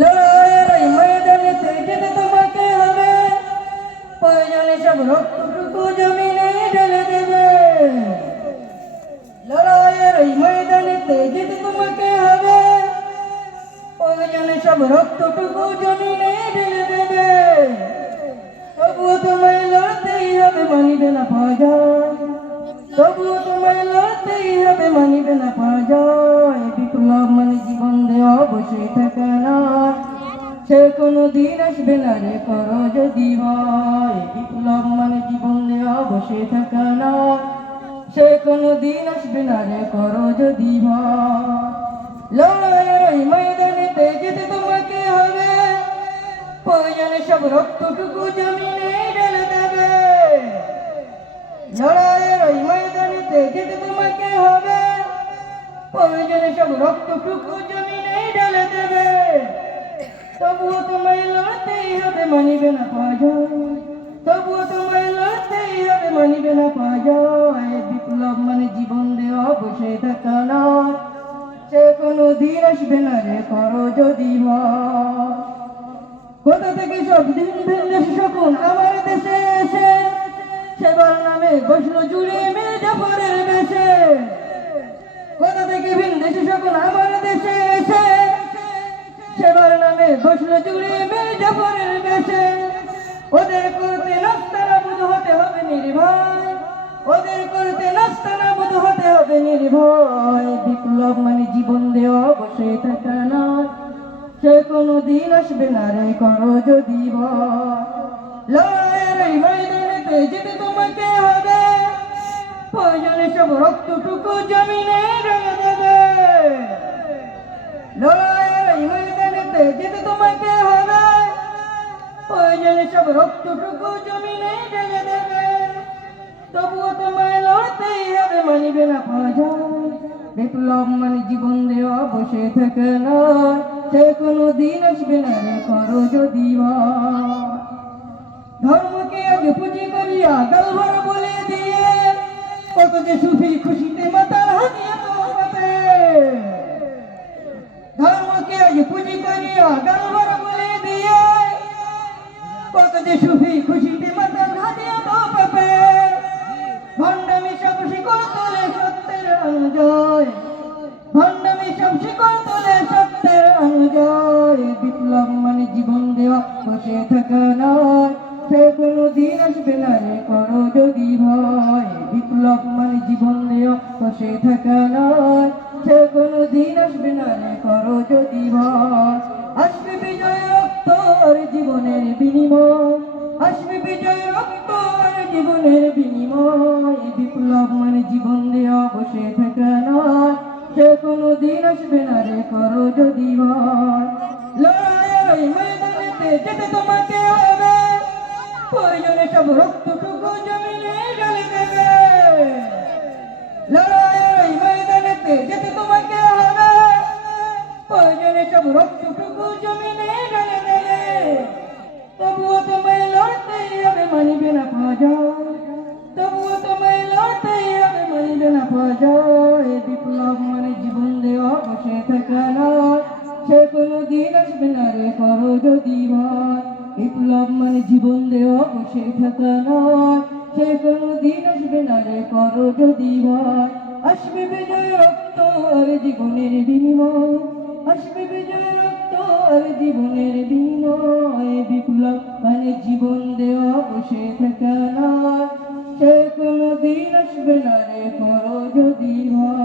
লড়াইয়ের এই ময়দানেতে যেতে তোমাকে হবে, প্রয়োজনে সব রক্তটুকু জমিনে ঢেলে দেবে। লড়াইয়ের এই ময়দানেতে যেতে তোমাকে হবে, প্রয়োজনে সব রক্তটুকু জমিনে ঢেলে দেবে। তবুও তোমায় লড়তেই হবে, মানিবে না পরাজয়। তবুও তোমায় লড়তেই হবে, মানিবে না পরাজয়। বিপ্লব মানে জীবন দেওয়া, বসে থাকা নয়, সে কোনো দিন আসবে না রে, করো যদি ভয়। বিপ্লব মানে জীবন দেওয়া, বসে থাকা নয়, সে কোনো দিন আসবে না রে, করো যদি ভয়। লড়াইয়ের এই ময়দানেতে যেতে তোমাকে হবে, প্রয়োজনে সব রক্তটুকু জমিনে ঢেলে দেবে। লড়াইয়ের ওই ময়দানেতে যেতে তোমাকে হবে, প্রয়োজনে সব রক্তটুকু জমিনে ঢেলে দেবে। তবুও তোমায় লড়তেই হবে, মানিবে না পরাজয়। তবুও তোমায় লড়তেই হবে, মানিবে না পরাজয়। বিপ্লব মানে জীবন দেওয়া, বসে থাকা নয়, সে কোনো দিন আসবে না রে, করো যদি ভয়। কোথা থেকে সব দিন ভিন্ন শকুন আমার দেশে এসে, সেবার নামে বসলো জুড়ে মীর জাফরের বেশে। কোথা থেকে ভিন দেশে শকুন আমার দেশে এসে, সেবার নামে বসলো জুড়ে মীর জাফরের বেশে। ওদের করতে নাস্তানাবুদ হতে হবে নির্ভয়, ওদের করতে নাস্তানাবুদ হতে হবে নির্ভয়। বিপ্লব মানে জীবন দেওয়া, বসে থাকা নয়, সে কোনো দিন আসবে না রে, করো যদি ভয়। লড়াইয়ের এই ময়দানেতে যেতে তোমাকে হবে, প্রয়োজনে সব রক্তটুকু জমিনে ঢেলে দেবে। লড়াইয়ের এই ময়দানেতে যেতে তোমাকে হবে, প্রয়োজনে সব রক্তটুকু জমিনে ঢেলে দেবে। তবুও তোমায় লড়তেই হবে, মানিবে না পরাজয়। বিপ্লব মানে জীবন দেওয়া, বসে থাকে নয়, সে কোনো দিন আসবে না রে, করো যদি ভয়। ধর্মকে আজ পুঁজি করিয়া গালভর বলে দিয়ে, কত যে সুফি খুশিতে মাতাল হাতিয়া তোমাতে। ধর্মকে আজ পুঁজি করিয়া গালভর বলে দিয়ে, কত যে সুফি খুশিতে মাতাল হাতিয়া তোমাতে। ভণ্ডামি সব শিকড় তোলে সত্যের অনুজয়, ভণ্ডামি সব শিকড় তোলে সত্যের অনুজয়। বিপ্লব মানে জীবন দেওয়া, বসে থাকা নয়, সে কোনো দিন আসবে না রে, করো যদি ভয়। বিপ্লব মানে জীবন দেওয়া, বসে থাকা নয়, সে কোনো দিন আসবে না রে, করো যদি ভয়। আসবে বিজয় রক্ত আর জীবনের বিনিময়, আসবে বিজয় রক্ত আর জীবনের বিনিময়। বিপ্লব মানে জীবন দেওয়া, বসে থাকা নয়, সে কোনো দিন আসবে না রে, করো যদি ভয়। লড়াইয়ের ওই ময়দানেতে যেতে তোমাকে হবে, প্রয়োজনে সব রক্তটুকু জমিনে ঢেলে দেবে। লড়াইয়ের ওই ময়দানেতে যেতে তোমাকে হবে, প্রয়োজনে সব রক্তটুকু জমিনে ঢেলে দেবে। তবুও তোমায় লড়তেই হবে, মানিবে না পরাজয়। তবুও তোমায় লড়তেই হবে, মানিবে না পরাজয়। বিপ্লব মানে জীবন দেওয়া, বসে থাকা নয়, সে কোনো দিন আসবে না রে, করো যদি ভয়। বিপ্লব মানে জীবন দেওয়া, বসে থাকা নয়, সে কোনো দিন আসবে না রে, করো যদি ভয়। আসবে বিজয় রক্ত আর জীবনের বিনিময়, আসবে বিজয় রক্ত আর জীবনের বিনিময়। বিপ্লব মানে জীবন দেওয়া, বসে থাকা নয়, সে কোনো দিন আসবে না রে, করো যদি ভয়।